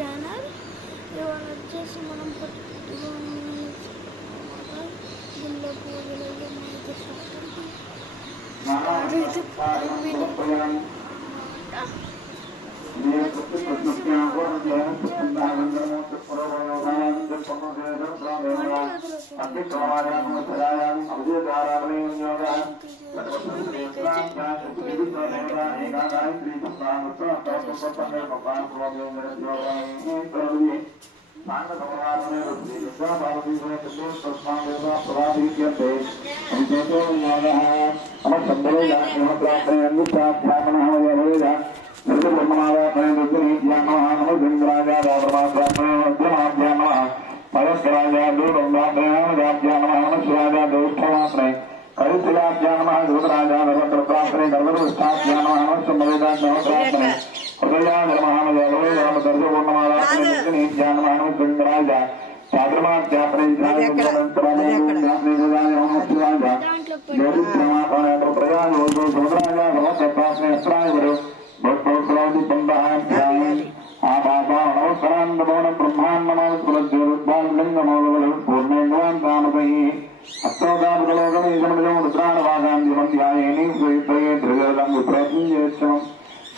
Channel. ఇవాళ వచ్చేసి మనం గుళ్ళో పూజలు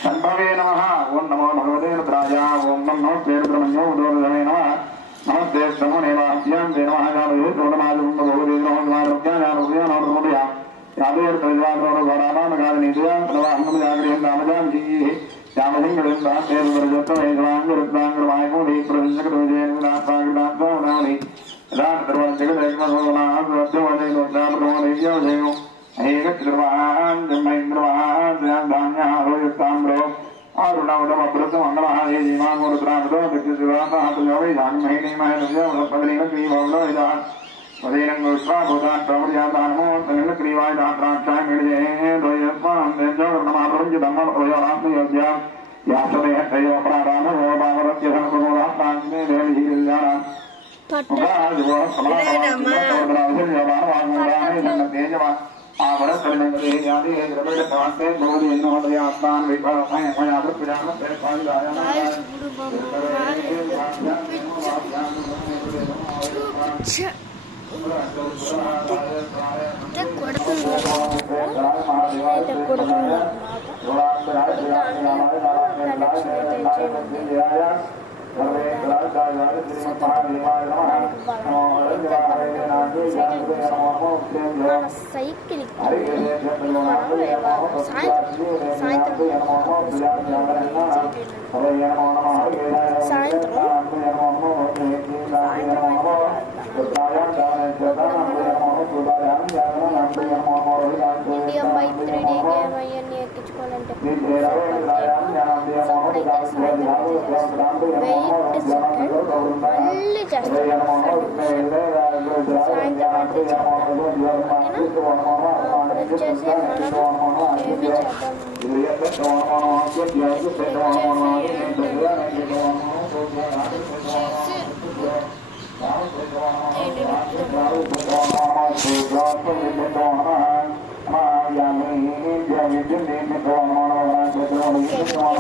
సంభవే నమః. ఓం నమో భగవతే రుద్రాయ. ఓం నమో శ్రీరుద్రమణ్యో ఉదోదయ నమః. నమస్తే నమో నేవాభ్యాం తే నమః. గామయే సోమనాథం భగవతే నమః. మారుద్యాయ నమః. యాదేర్ పరివారో గోరామాన గానిదియా ప్రవాహం యాగ్రహం నామజాంజీ యామహింగడం దాసేర్ వరజతో ఏకవాంగ రుద్రాంగ మాయకో దీప్రవించక దోజేన నాసాగదాంతో నాని రాత దర్వాజక దేవమోనా వద్దవదే గోదామో దేవ్యోజయో ఏకత్రివాన్ జమైంద్రవాన్ ధాన్యారో యుక్తాంగ్రో ఆరుణవదమ అమృతం అంగమహాదే జీవాంగో రుద్రామతో దిక్సివాసాహతయోగై జాన్మహినీ మహేనవ్యో పదలీన క్రీవౌలో ఇదా వదేనం గోస్వాభూతాన్ ప్రవృయాదానమో తనిల క్రీవాయ దాత్రాక్షాయ మిడియే ద్వయస్వాం దేజో నమాప్రంజ ధమ్మం ప్రయోరాత్మయోగ్య యాసదే తయో ప్రాణానో భావరత్య ధర్మోరాత్మాంగే దేవిహిల్యానా ఉగాజో సమానమా తేజవా ఆవరతనదే యాది ద్రవద పాతే భోది నోదయ ఆత్మాన్ విభావయ మయావృత్ విరామ ప్రేతాయ cycle India bike 3D game అవన్నీ ఎక్కించుకోవాలంటే వెయిట్ సెకండ్ మళ్ళీ చేస్తాను సాయంత్రం వచ్చేసి మనం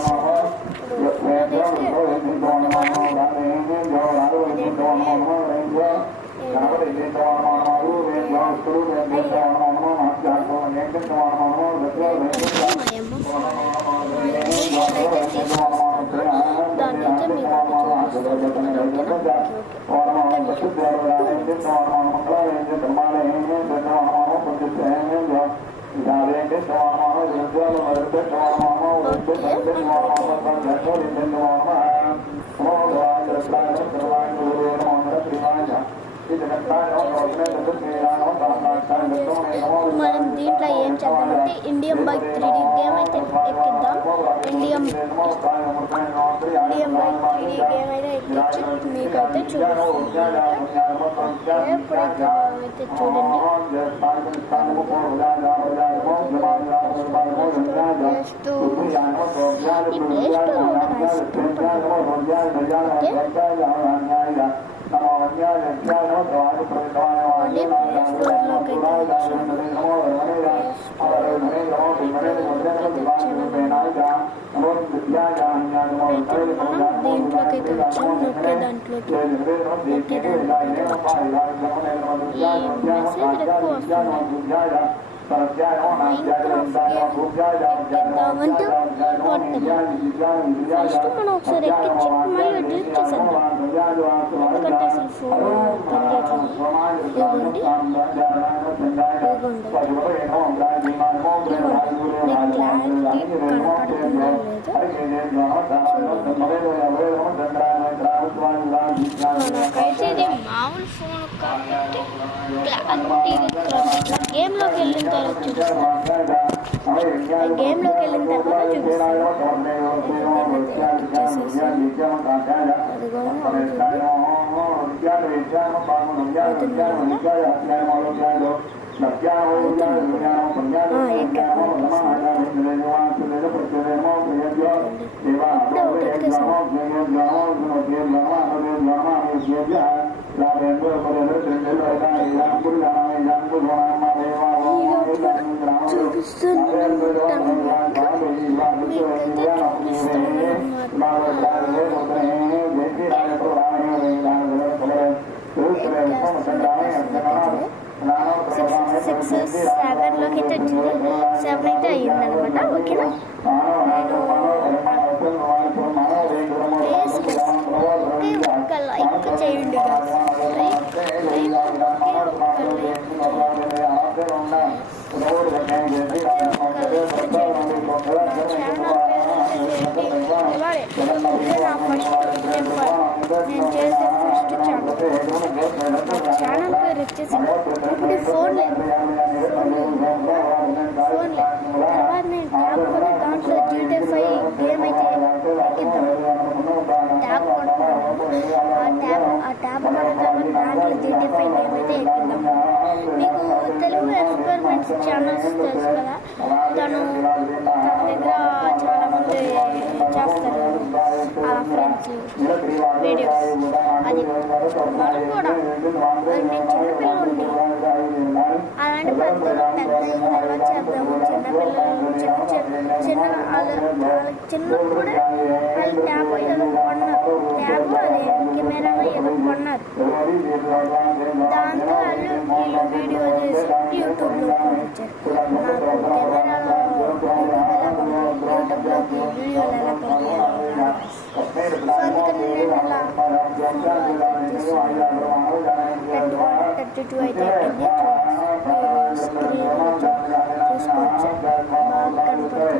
ఏమి మనం దీంట్లో ఏం చేద్దామంటే ఇండియన్ బైక్ 3D గేమ్ అయితే ఎక్కిద్దాం. ఇండియన్ బైక్ 3D గేమ్ అయితే ఎక్కించి మీకైతే చూపిస్తాను. ఎప్పుడైతే అయితే చూడండి. స్టోర్ ప్లే స్టోర్ ఈ ప్లే స్టోర్ ఓకే ప్లే స్టోర్లోకి అయితే మనం దీంట్లోకి అయితే వచ్చాం నొక్కే దాంట్లోకి ఈ మెసేజ్ ఎక్కువ వస్తుంది ఎక్కిద్దామంటే ఫస్ట్ మనం ఒకసారి ఎక్కించి మళ్ళీ డిలీట్ చేసేద్దాం ఎందుకంటే అసలు ఫోన్ పనిచేయట్లేదు ఇదిగోండి క్లారిటీ కనపడుతుందో లేదో నాకైతే ఇది మామూలు ఫోన్ కాబట్టి క్లారిటీ గేమ్లోకి వెళ్ళిన తర్వాత చూపిస్తాను గేమ్లోకి వెళ్ళిన తర్వాత చూపిస్తాను సిక్స్ సెవెన్లోకి అయితే వచ్చింది 7 అయితే అయ్యిందనమాట ఓకేనా నేను ఒక్క లైక్ చేయండి నేను చేసే ఫస్ట్ ఛానల్ పేరు వచ్చేసి ఇప్పుడు ఫోన్ తర్వాత నేను ట్యాబ్ కూడా దాంట్లో GTA 5 గేమ్ అయితే ఎక్కిద్దాం ట్యాబ్ కొనుక్కున్నాను ఆ ట్యాబ్ కొనుక్కొని దాంట్లో GTA 5 గేమ్ అయితే ఎక్కిద్దాం మీకు తెలుగు ఎక్స్పెరిమెంట్స్ ఛానల్స్ తెలుసు కదా తన దగ్గర చాలామంది చేస్తారు ఆ ఫ్రెండ్స్ వీడియోస్ అది మనం కూడా నేను చిన్నపిల్లలు అలాంటి పెద్ద అయిన తర్వాత చేద్దాము చిన్నపిల్లలు వాళ్ళకి చిన్నప్పుడే వాళ్ళు ట్యాబ్ ఏదో కొన్నారు ట్యాబ్ అది కెమెరా ఏదో కొన్నారు దాంతో వీళ్ళు వీడియో చేసి యూట్యూబ్లో పంపించారు నాకు కెమెరాలో యూట్యూబ్లోకి వీడియోలు ఎలా పంపించాలి సో అందుకని నేను అలా 32 అయితే ఎక్కింది స్క్రీన్ చూసుకోవచ్చు బాగా కనపడుతుంది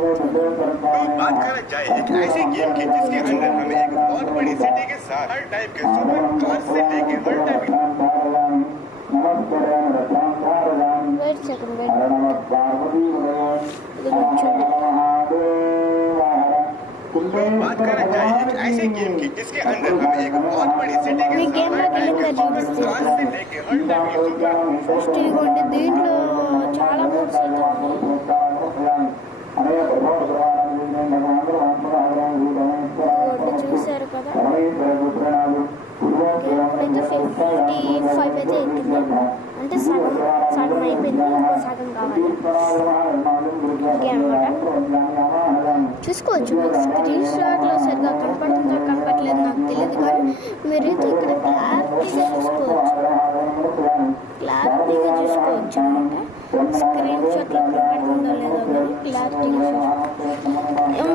बात करा जाए एक ऐसे गेम की जिसके अंदर हमें एक बहुत बड़ी सिटी के साथ हर टाइप के सुपर कार से लेके हर टाइप వెయిట్ సెకండ్ बात करा जाए एक ऐसे गेम की जिसके अंदर हमें एक बहुत बड़ी सिटी के गेम में कार से लेके हर टाइप के सुपर ఫస్ట్ ఇదిగోండి దీంట్లో చాలా మూడ్స్ అయితే చూసారు కదా ఇప్పుడైతే 55 అయితే ఎక్కింది అంటే సగం సగం అయిపోయింది ఇంకో సగం కావాలి అనమాట చూసుకోవచ్చు మీకు స్క్రీన్ షాట్లో సరిగా కనపడుతుందో కనపడలేదు నాకు తెలియదు కానీ మీరైతే ఇక్కడ క్లారిటీగా చూసుకోవచ్చు అనమాట స్క్రీన్ షాట్లో కనపడుతుందో లేదో కానీ క్లారిటీగా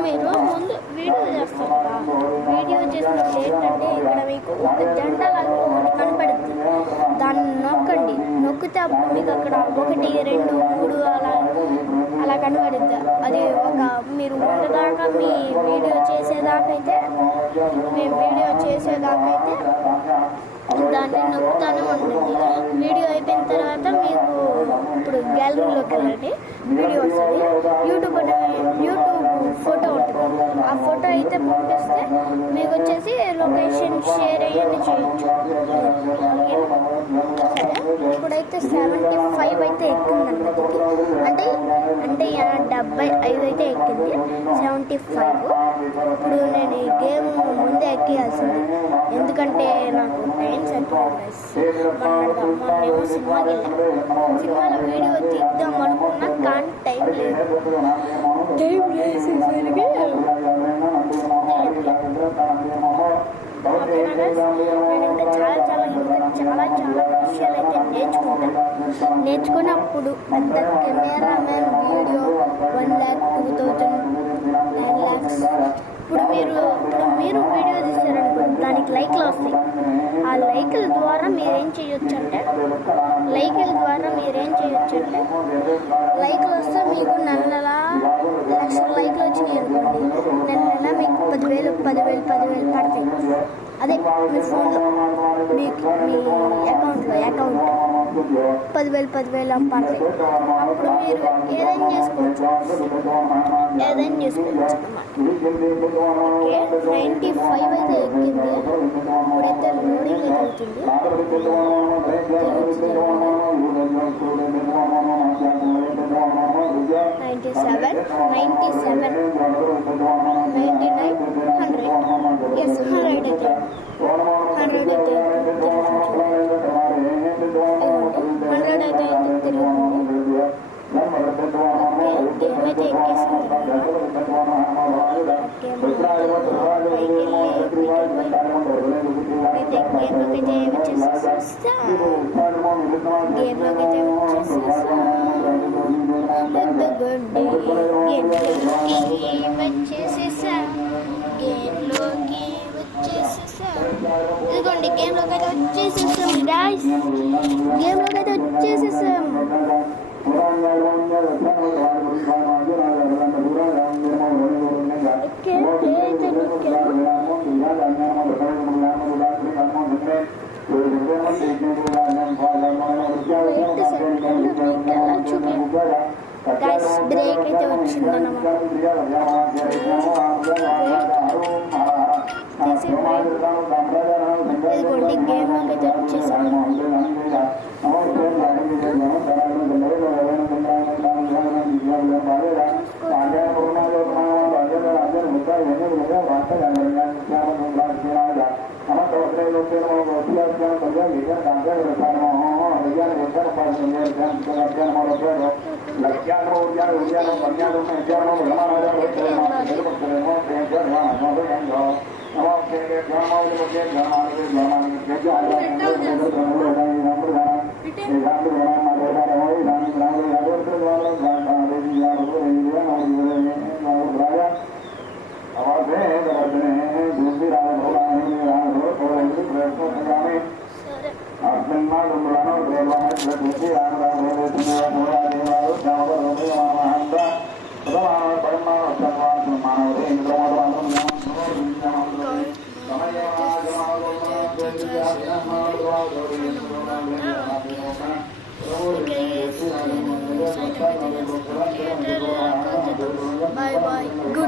మీరు ముందు వీడియో చేస్తారు మీకు ఒక జెండా లాగా ఒకటి కనపడుతుంది. దాన్ని నొక్కండి. నొక్కితే అప్పుడు మీకు అక్కడ 1, 2, 3 అలా కనపడుద్ది. అది ఒక మీరు ఉండదాకా మీ వీడియో చేసేదాకైతే దాన్ని నొక్కుతానే ఉంటుంది. వీడియో అయిపోయిన తర్వాత మీకు ఇప్పుడు గ్యాలరీలోకి వెళ్ళండి, వీడియో వస్తుంది. యూట్యూబ్ ఫోటో ఉంటుంది. ఆ ఫోటో అయితే పంపిస్తే మీకు వచ్చేసి లొకేషన్ షేర్ అయ్యని చేయొచ్చు. ఇప్పుడైతే 75 అయితే ఎక్కిందండి. అంటే 75 అయితే ఎక్కింది. 75. ఇప్పుడు నేను ఈ గేమ్ ముందే ఎక్కియాల్సింది, ఎందుకంటే నాకు టైం సరిపోయింది. మొన్నేమో సినిమాకి వెళ్ళాను. సినిమాలో వీడియో తీద్దాం అనుకున్నా కానీ టైం లేసేసరికి నేను ఇంకా చాలా విషయాలు అయితే నేర్చుకుని అప్పుడు పెద్ద కెమెరామెన్ వీడియో 1,02,000 9 lakhs. ఇప్పుడు మీరు వీడియో తీసారనుకోండి, దానికి లైక్లు వస్తాయి. ఆ లైక్ల ద్వారా మీరేం చేయొచ్చు అంటే లైక్లు వస్తే మీకు నెల 1,00,000 లైక్లు వచ్చినాయి అనుకోండి, నెల మీకు 10,000 పడతాయి. అదే మీ ఫోన్లో మీ అకౌంట్ 10,000 పడతాయి. అప్పుడు మీరు ఏదైనా చేసుకోవచ్చు అన్నమాట. 95 అయితే ఎక్కింది. ఇప్పుడైతే లోడింగ్ అయితే అవుతుంది. 97, 99, 100. ఎస్ 100 అయితే 100 అయితే తిరుగుతుంది. గేమ్ అయితే ఎక్కేసింది. ఇదిగోండి గేమ్లోకి అయితే వచ్చేసేసాం. గైస్ బ్రేక్ అయితే వచ్చిందన్నమాట. ఇదిగోండి గేమ్లోకి అయితే వచ్చేసాను. Bye bye. Good